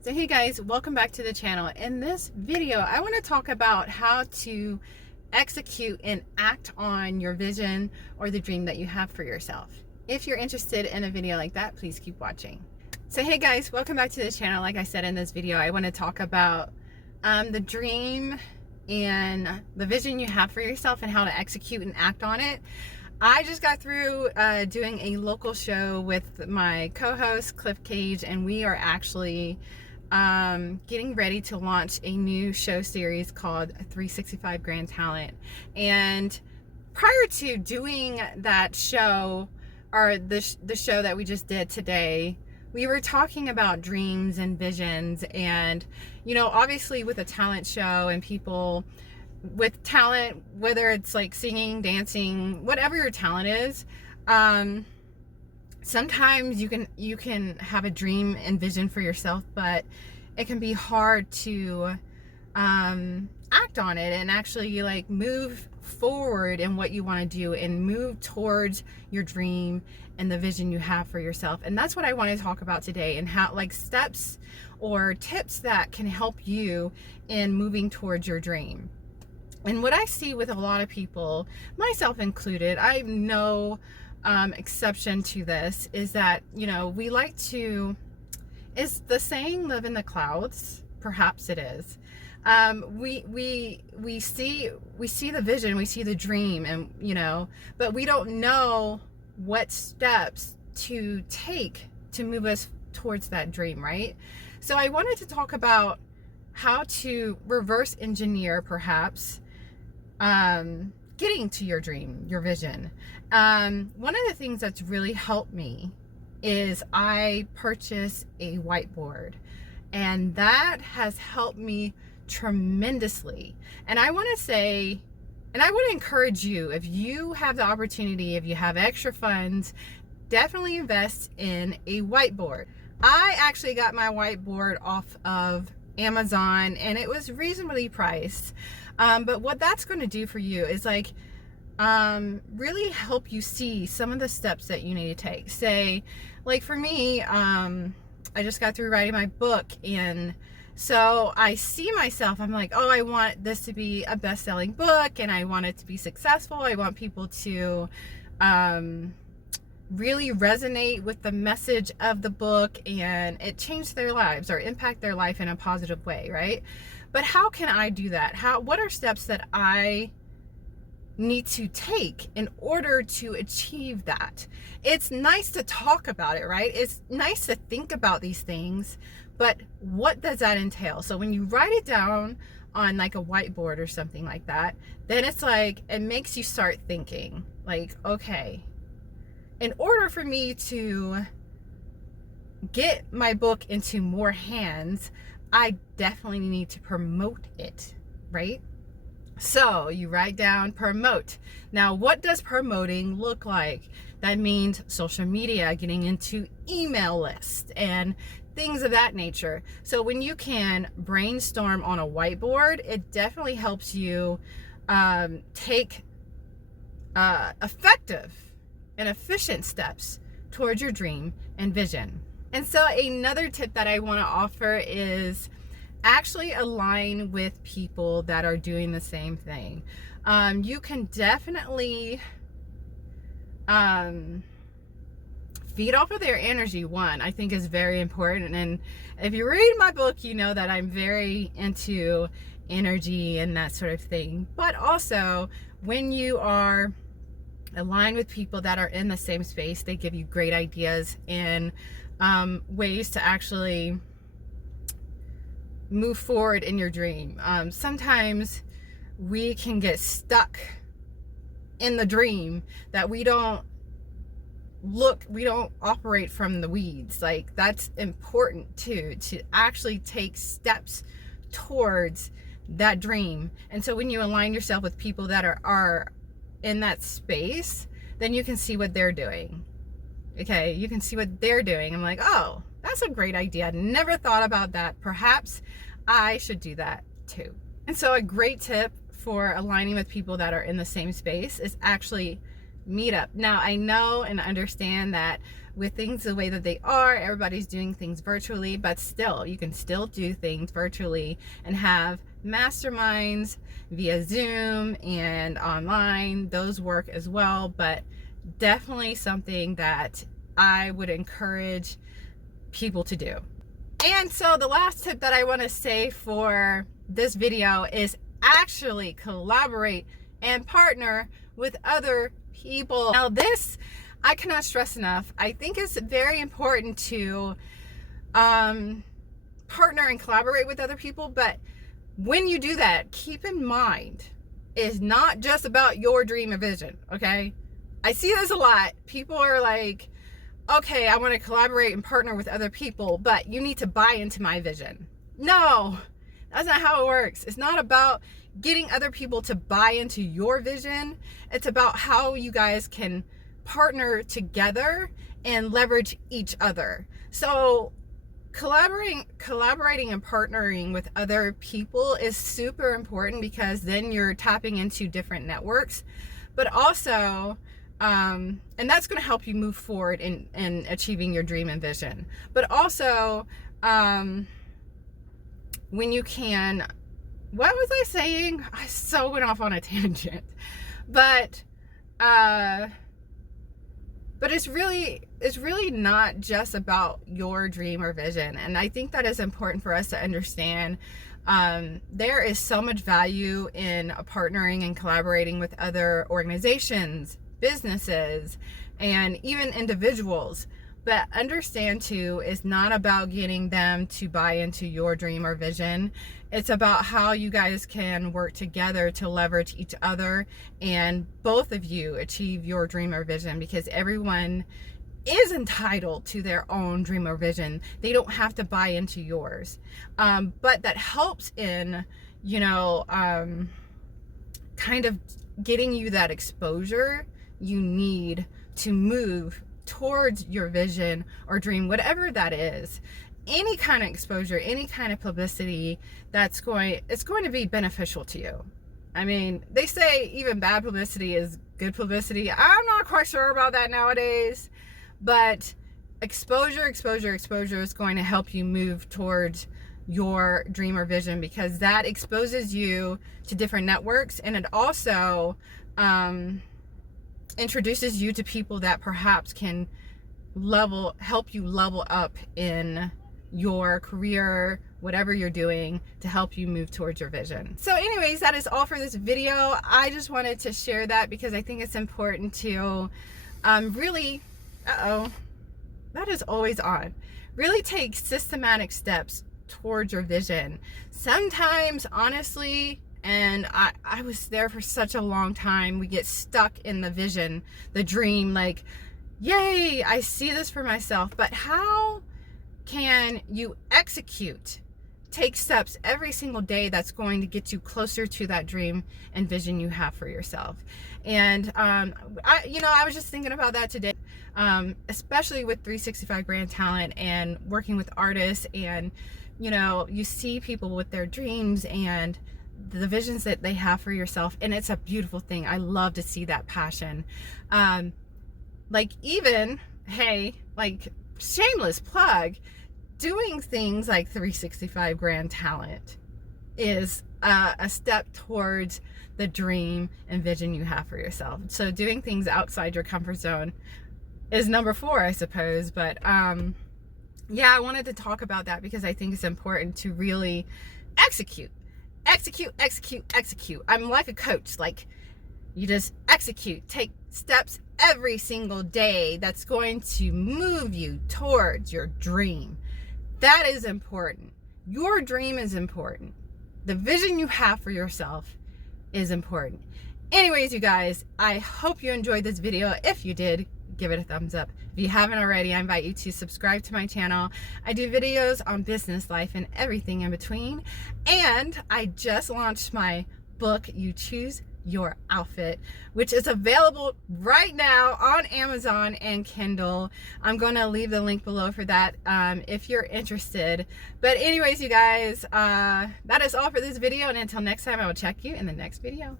So hey guys, welcome back to the channel. In this video, I want to talk about how to execute and act on your vision or the dream that you have for yourself. If you're interested in a video like that, please keep watching. So hey guys, welcome back to the channel. Like I said in this video, I want to talk about the dream and the vision you have for yourself and how to execute and act on it. I just got through doing a local show with my co-host Cliff Cage, and we are actually getting ready to launch a new show series called 365 Grand Talent. And prior to doing that show, or the show that we just did today, we were talking about dreams and visions. And you know, obviously with a talent show and people with talent, whether it's like singing, dancing, whatever your talent is, sometimes you can have a dream and vision for yourself, but it can be hard to act on it and actually like move forward in what you want to do and move towards your dream and the vision you have for yourself. And that's what I want to talk about today, and how like steps or tips that can help you in moving towards your dream. And what I see with a lot of people, myself included, I'm no exception to this, is that, you know, we like to, is the saying live in the clouds? Perhaps it is. We see the vision, we see the dream, and you know, but we don't know what steps to take to move us towards that dream, right? So I wanted to talk about how to reverse engineer perhaps getting to your dream, your vision. One of the things that's really helped me is I purchased a whiteboard, and that has helped me tremendously. And I want to say, and I would encourage you, if you have the opportunity, if you have extra funds, definitely invest in a whiteboard. I actually got my whiteboard off of Amazon, and it was reasonably priced. But what that's going to do for you is like really help you see some of the steps that you need to take. Say, like for me, I just got through writing my book, and so I see myself, I'm like, oh, I want this to be a best-selling book, and I want it to be successful. I want people to really resonate with the message of the book, and it change their lives or impact their life in a positive way, right? But how can I do that? What are steps that I need to take in order to achieve that? It's nice to talk about it, right? It's nice to think about these things, but what does that entail? So when you write it down on like a whiteboard or something like that, then it's like, it makes you start thinking like, okay, in order for me to get my book into more hands, I definitely need to promote it, right? So you write down promote. Now, what does promoting look like? That means social media, getting into email lists and things of that nature. So when you can brainstorm on a whiteboard, it definitely helps you take effective and efficient steps towards your dream and vision. And so another tip that I want to offer is actually align with people that are doing the same thing. You can definitely feed off of their energy. One, I think is very important. And if you read my book, you know that I'm very into energy and that sort of thing. But also, when you are aligned with people that are in the same space, they give you great ideas and ways to actually move forward in your dream. Sometimes we can get stuck in the dream that we don't operate from the weeds. Like, that's important too, to actually take steps towards that dream. And so when you align yourself with people that are in that space, then you can see what they're doing. Okay, you can see what they're doing. I'm like, oh, that's a great idea. Never thought about that. Perhaps I should do that too. And so a great tip for aligning with people that are in the same space is actually meet up. Now, I know and understand that with things the way that they are. Everybody's doing things virtually, but still, you can still do things virtually and have masterminds via Zoom and online. Those work as well, but definitely something that I would encourage people to do. And so the last tip that I want to say for this video is actually collaborate and partner with other people. Now this, I cannot stress enough. I think it's very important to partner and collaborate with other people, but when you do that, keep in mind, it's not just about your dream or vision, okay? I see this a lot. People are like, okay, I want to collaborate and partner with other people, but you need to buy into my vision. No, that's not how it works. It's not about getting other people to buy into your vision. It's about how you guys can partner together and leverage each other. So collaborating and partnering with other people is super important, because then you're tapping into different networks, but also and that's going to help you move forward in achieving your dream and vision. But also, when you can, what was I saying? I so went off on a tangent, but it's really not just about your dream or vision. And I think that is important for us to understand. There is so much value in partnering and collaborating with other organizations, businesses, and even individuals. But understand too, it's not about getting them to buy into your dream or vision. It's about how you guys can work together to leverage each other and both of you achieve your dream or vision, because everyone is entitled to their own dream or vision. They don't have to buy into yours. But that helps in, kind of getting you that exposure you need to move towards your vision or dream, whatever that is. Any kind of exposure, any kind of publicity it's going to be beneficial to you. I mean, they say even bad publicity is good publicity. I'm not quite sure about that nowadays, but exposure is going to help you move towards your dream or vision, because that exposes you to different networks, and it also introduces you to people that perhaps can help you level up in your career, whatever you're doing, to help you move towards your vision. So anyways, that is all for this video. I just wanted to share that because I think it's important to really, that is always on, really take systematic steps towards your vision. Sometimes, honestly, and I was there for such a long time, we get stuck in the vision, the dream, like, yay, I see this for myself. But how can you take steps every single day that's going to get you closer to that dream and vision you have for yourself? And I was just thinking about that today, especially with 365 Grand Talent and working with artists, and you see people with their dreams and the visions that they have for yourself, and it's a beautiful thing. I love to see that passion. Like, even, hey, like, shameless plug, doing things like 365 Grand Talent is a step towards the dream and vision you have for yourself. So doing things outside your comfort zone is number 4, I suppose. But yeah, I wanted to talk about that because I think it's important to really execute. I'm like a coach. Like, you just execute, take steps every single day that's going to move you towards your dream. That is important. Your dream is important. The vision you have for yourself is important. Anyways, you guys, I hope you enjoyed this video. If you did, give it a thumbs up. If you haven't already, I invite you to subscribe to my channel. I do videos on business, life, and everything in between. And I just launched my book, You Choose Your Outfit, which is available right now on Amazon and Kindle. I'm going to leave the link below for that if you're interested. But anyways, you guys, that is all for this video. And until next time, I will check you in the next video.